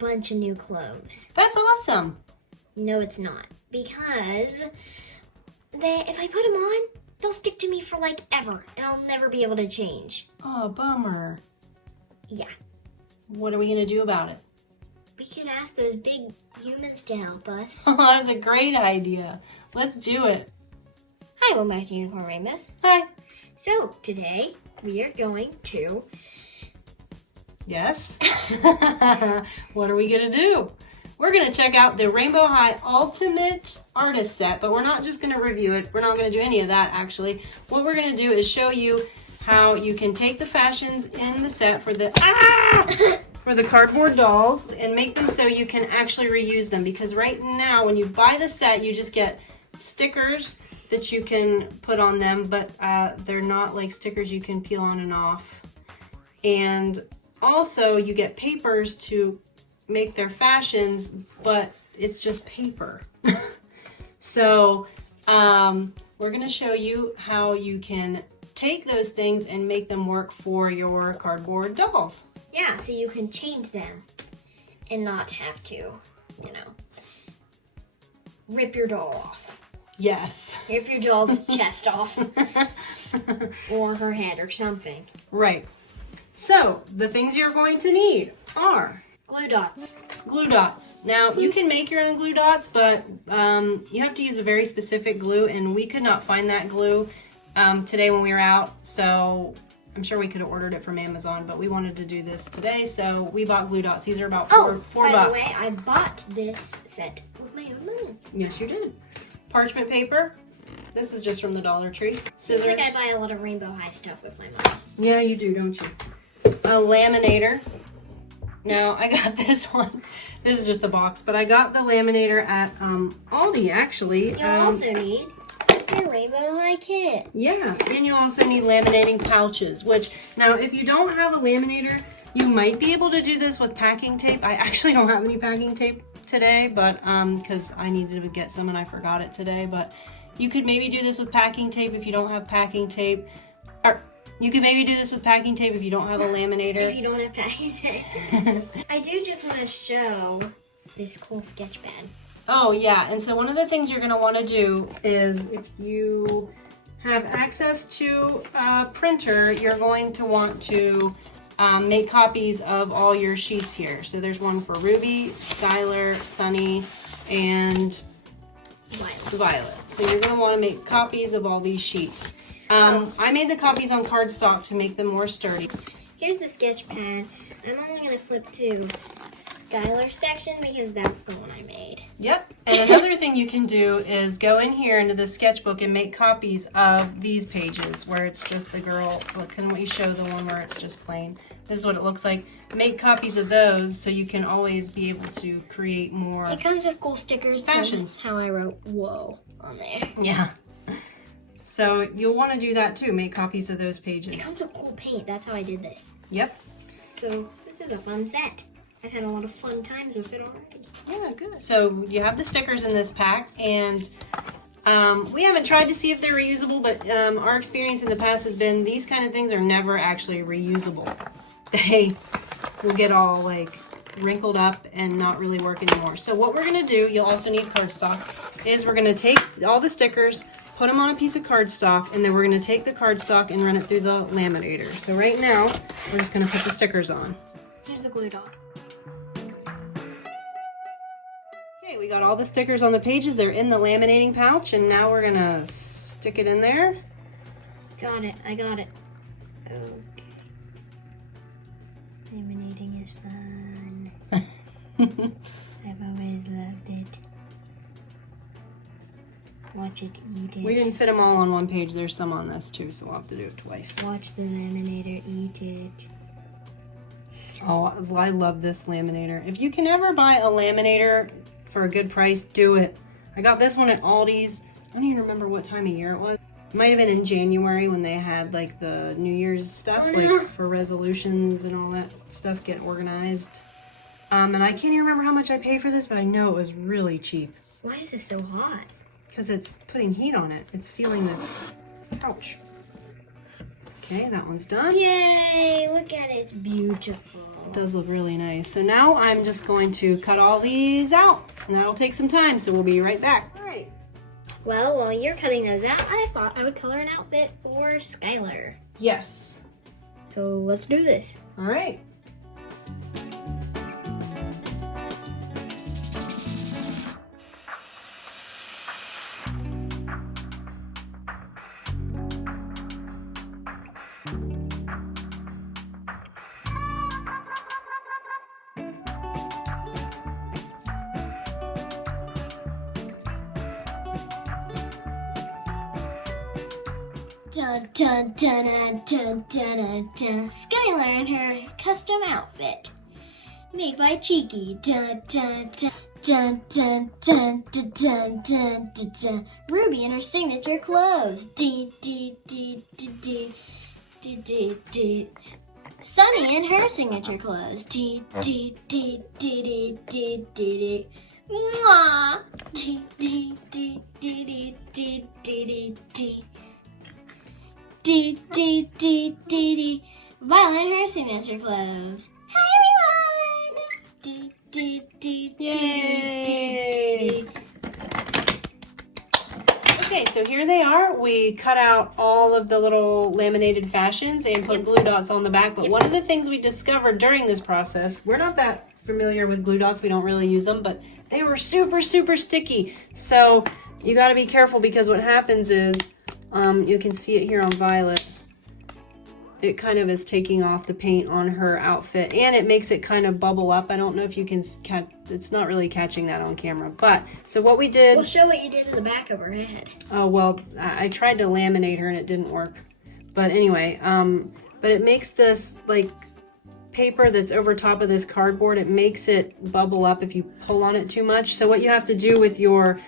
bunch of new clothes. That's awesome. No, it's not. Because if I put them on, they'll stick to me for like ever, and I'll never be able to change. Oh, bummer. Yeah. What are we gonna do about it? We could ask those big humans to help us. Oh, that's a great idea. Let's do it. Hi, welcome back to Unicorn Rainbows. Hi. So, today we are going to... Yes? What are we gonna do? We're gonna check out the Rainbow High Ultimate Artist Set, but we're not just gonna review it. We're not gonna do any of that, actually. What we're gonna do is show you how you can take the fashions in the set for the for the cardboard dolls and make them so you can actually reuse them. Because right now, when you buy the set, you just get stickers that you can put on them, but they're not like stickers you can peel on and off. And also, you get papers to make their fashions, but it's just paper. So we're gonna show you how you can take those things and make them work for your cardboard dolls. Yeah, so you can change them and not have to, you know, rip your doll off. Yes. Rip your doll's chest off. Or her head or something. Right. So the things you're going to need are glue dots. Glue dots. Now, you can make your own glue dots, but you have to use a very specific glue, and we could not find that glue today when we were out, so I'm sure we could have ordered it from Amazon, but we wanted to do this today, so we bought glue dots. These are about four bucks. By the way, I bought this set with my own money. Yes, you did. Parchment paper. This is just from the Dollar Tree. Scissors. Seems like I buy a lot of Rainbow High stuff with my money. Yeah, you do, don't you? A laminator. Now, I got this one. This is just a box, but I got the laminator at Aldi, actually. You also need your Rainbow High kit. Yeah, and you also need laminating pouches, which, now, if you don't have a laminator, you might be able to do this with packing tape. I actually don't have any packing tape today, but because I needed to get some and I forgot it today, but you could maybe do this with packing tape if you don't have packing tape. Or you could maybe do this with packing tape if you don't have a laminator. If you don't have packing tape. I do just want to show this cool sketch pad. Oh yeah, and so one of the things you're going to want to do is if you have access to a printer, you're going to want to make copies of all your sheets here. So there's one for Ruby, Skylar, Sunny, and Violet. So you're going to want to make copies of all these sheets. I made the copies on cardstock to make them more sturdy. Here's the sketch pad. I'm only going to flip to Skylar's section because that's the one I made. Yep. And another thing you can do is go in here into the sketchbook and make copies of these pages where it's just the girl. Look, can we show the one where it's just plain? This is what it looks like. Make copies of those so you can always be able to create more. It comes with cool stickers. Fashions. So how I wrote "whoa" on there. Yeah. So you'll want to do that too. Make copies of those pages. It comes with cool paint. That's how I did this. Yep. So this is a fun set. I've had a lot of fun times with it already. Yeah, good. So you have the stickers in this pack, and we haven't tried to see if they're reusable, but our experience in the past has been these kind of things are never actually reusable. They will get all like wrinkled up and not really work anymore. So what we're going to do, you'll also need cardstock, is we're going to take all the stickers, put them on a piece of cardstock, and then we're going to take the cardstock and run it through the laminator. So right now, we're just going to put the stickers on. Here's the glue dot. Okay, we got all the stickers on the pages. They're in the laminating pouch, and now we're going to stick it in there. Got it. I got it. Okay. Laminating is fun. I've always loved it. Watch it eat it. We didn't fit them all on one page. There's some on this too, so we'll have to do it twice. Watch the laminator eat it. Oh, I love this laminator. If you can ever buy a laminator for a good price, do it. I got this one at Aldi's. I don't even remember what time of year it was. It might have been in January when they had like the New Year's stuff, like for resolutions and all that stuff get organized. And I can't even remember how much I paid for this, but I know it was really cheap. Why is this so hot? Because it's putting heat on it. It's sealing this pouch. Okay, that one's done. Yay! Look at it. It's beautiful. It does look really nice. So now I'm just going to cut all these out. And that'll take some time, so we'll be right back. All right. Well, while you're cutting those out, I thought I would color an outfit for Skylar. Yes. So let's do this. All right. Dun dun dun dun dun dun dun. Skylar and her custom outfit, made by Cheeky. Dun dun dun dun dun dun dun dun dun dun dun. Ruby and her signature clothes. Dee dee dee dee dee dee dee dee. Sunny and her signature clothes. Dee dee dee dee dee dee dee dee. Mwah. Dee dee dee dee dee dee dee dee dee. Dee dee dee dee dee. Violet and her signature clothes. Hi everyone! Dee dee dee dee dee dee. Okay, so here they are. We cut out all of the little laminated fashions and put glue dots on the back. But one of the things we discovered during this process, we're not that familiar with glue dots. We don't really use them, but they were super, super sticky. So you got to be careful because what happens is, you can see it here on Violet. It kind of is taking off the paint on her outfit and it makes it kind of bubble up. I don't know if you can catch, it's not really catching that on camera. But, so what we did. We'll show what you did to the back of her head. Oh, well, I tried to laminate her and it didn't work. But anyway, but it makes this like paper that's over top of this cardboard, it makes it bubble up if you pull on it too much. So what you have to do with your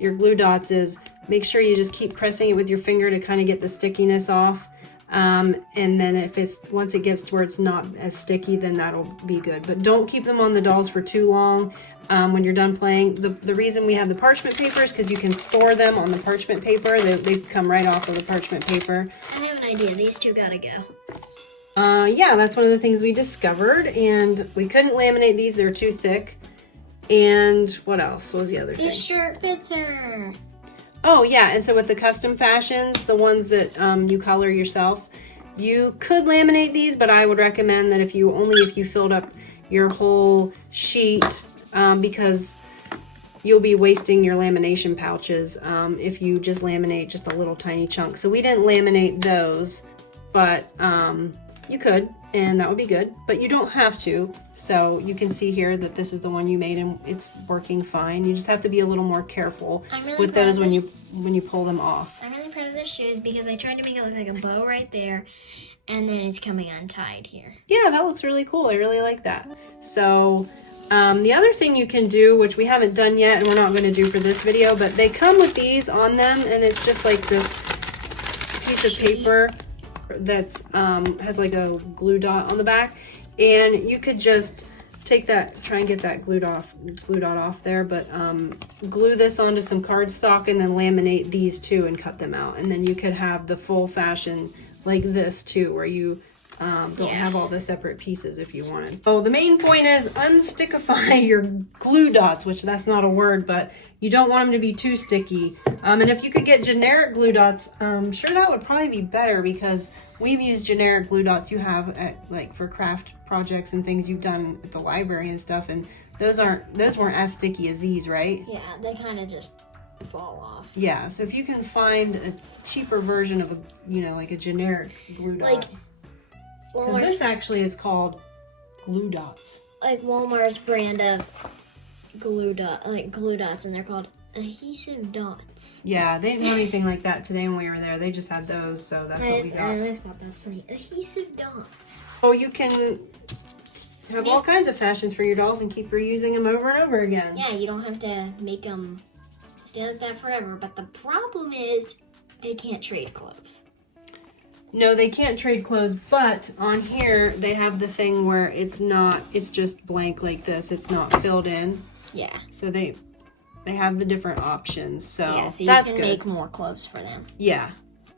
glue dots is make sure you just keep pressing it with your finger to kind of get the stickiness off. And then once it gets to where it's not as sticky, then that'll be good. But don't keep them on the dolls for too long when you're done playing. The reason we have the parchment paper is because you can store them on the parchment paper. They come right off of the parchment paper. I have an idea. These two gotta go. Yeah, that's one of the things we discovered. And we couldn't laminate these. They're too thick. And what else? What was the other thing? This shirt fits her. Oh yeah, and so with the custom fashions, the ones that you color yourself, you could laminate these, but I would recommend that if you filled up your whole sheet, because you'll be wasting your lamination pouches if you just laminate just a little tiny chunk. So we didn't laminate those, but you could, and that would be good, but you don't have to. So you can see here that this is the one you made and it's working fine. You just have to be a little more careful with those when you pull them off. I'm really proud of this shoes because I tried to make it look like a bow right there and then it's coming untied here. Yeah, that looks really cool. I really like that. So the other thing you can do, which we haven't done yet and we're not going to do for this video, but they come with these on them and it's just like this piece of paper that's has like a glue dot on the back, and you could just take that, try and get that glue dot off there, but glue this onto some cardstock and then laminate these two and cut them out, and then you could have the full fashion like this too, where you don't have all the separate pieces if you wanted. So the main point is unstickify your glue dots, which that's not a word, but you don't want them to be too sticky. And if you could get generic glue dots, sure, that would probably be better because we've used generic glue dots you have at like for craft projects and things you've done at the library and stuff, and those weren't as sticky as these, right? Yeah, they kind of just fall off. Yeah, so if you can find a cheaper version of like a generic glue dot. Like Because this actually is called glue dots. Like Walmart's brand of glue dots, and they're called adhesive dots. Yeah, they didn't have anything like that today when we were there. They just had those, so that's what we got. I always thought that was funny. Adhesive dots. Oh, you can have all kinds of fashions for your dolls and keep reusing them over and over again. Yeah, you don't have to make them stay like that forever. But the problem is they can't trade clothes. No, they can't trade clothes, but on here they have the thing where it's just blank like this. It's not filled in. Yeah. So they have the different options. So, yeah, so you that's can good. make more clothes for them. Yeah.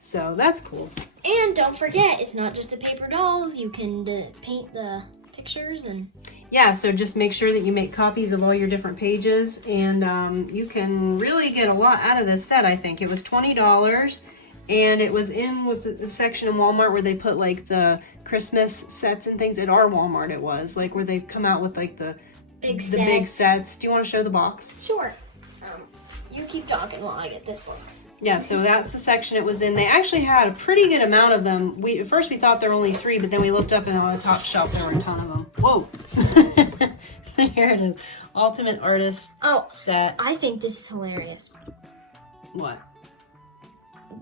So that's cool. And don't forget, it's not just the paper dolls. You can paint the pictures and... Yeah, so just make sure that you make copies of all your different pages, and you can really get a lot out of this set, I think. It was $20, and it was in with the section in Walmart where they put like the Christmas sets and things. At our Walmart it was, like where they come out with like the big sets. Do you want to show the box? Sure. You keep talking while I get this box. Yeah, so that's the section it was in. They actually had a pretty good amount of them. At first we thought there were only 3, but then we looked up and on the top shelf there were a ton of them. Whoa. Here it is. Ultimate Artist set. I think this is hilarious. What?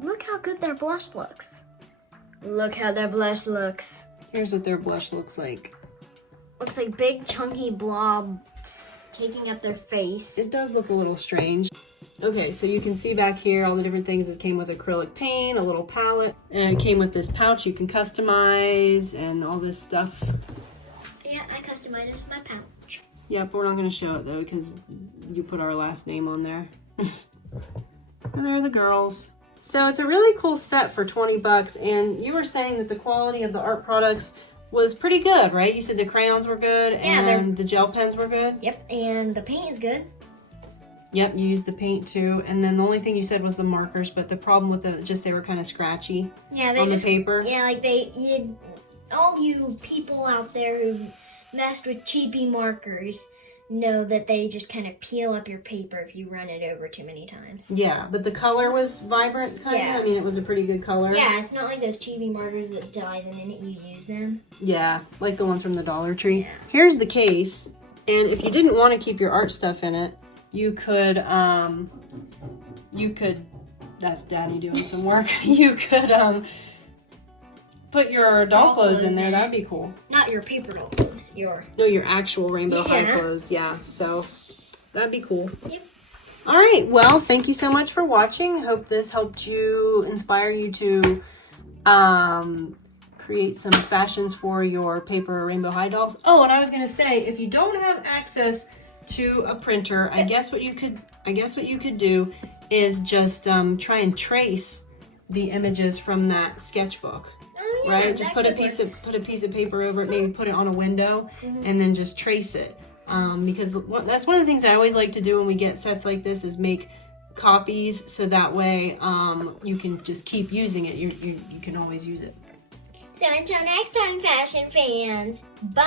Look how good their blush looks. Look how their blush looks. Here's what their blush looks like. Looks like big chunky blobs taking up their face. It does look a little strange. Okay, so you can see back here all the different things. It came with acrylic paint, a little palette, and it came with this pouch you can customize and all this stuff. Yeah, I customized it with my pouch. Yeah, but we're not going to show it though because you put our last name on there. And there are the girls. So it's a really cool set for 20 bucks, and you were saying that the quality of the art products was pretty good, right? You said the crayons were good and the gel pens were good? Yep, and the paint is good. Yep, you used the paint too, and then the only thing you said was the markers, but the problem with they were kind of scratchy on the paper. Yeah, like all you people out there who messed with cheapy markers know that they just kind of peel up your paper if you run it over too many times. Yeah, but the color was vibrant, kind of. Yeah. I mean, it was a pretty good color. Yeah, it's not like those cheapy markers that die the minute you use them. Yeah, like the ones from the Dollar Tree. Yeah. Here's the case, and if you didn't want to keep your art stuff in it, you could, that's Daddy doing some work. You could, put your doll clothes in there. That'd be cool. Not your paper doll clothes, your actual Rainbow High clothes. Yeah, so that'd be cool. Yep. All right, well, thank you so much for watching. Hope this helped you, inspire you to create some fashions for your paper Rainbow High dolls. Oh, and I was gonna say, if you don't have access to a printer, I guess what you could do is just try and trace the images from that sketchbook. Oh, yeah, right? Just put a piece of paper over it, maybe put it on a window, and then just trace it. Because that's one of the things I always like to do when we get sets like this is make copies, so that way you can just keep using it. You can always use it. So until next time, fashion fans, bye!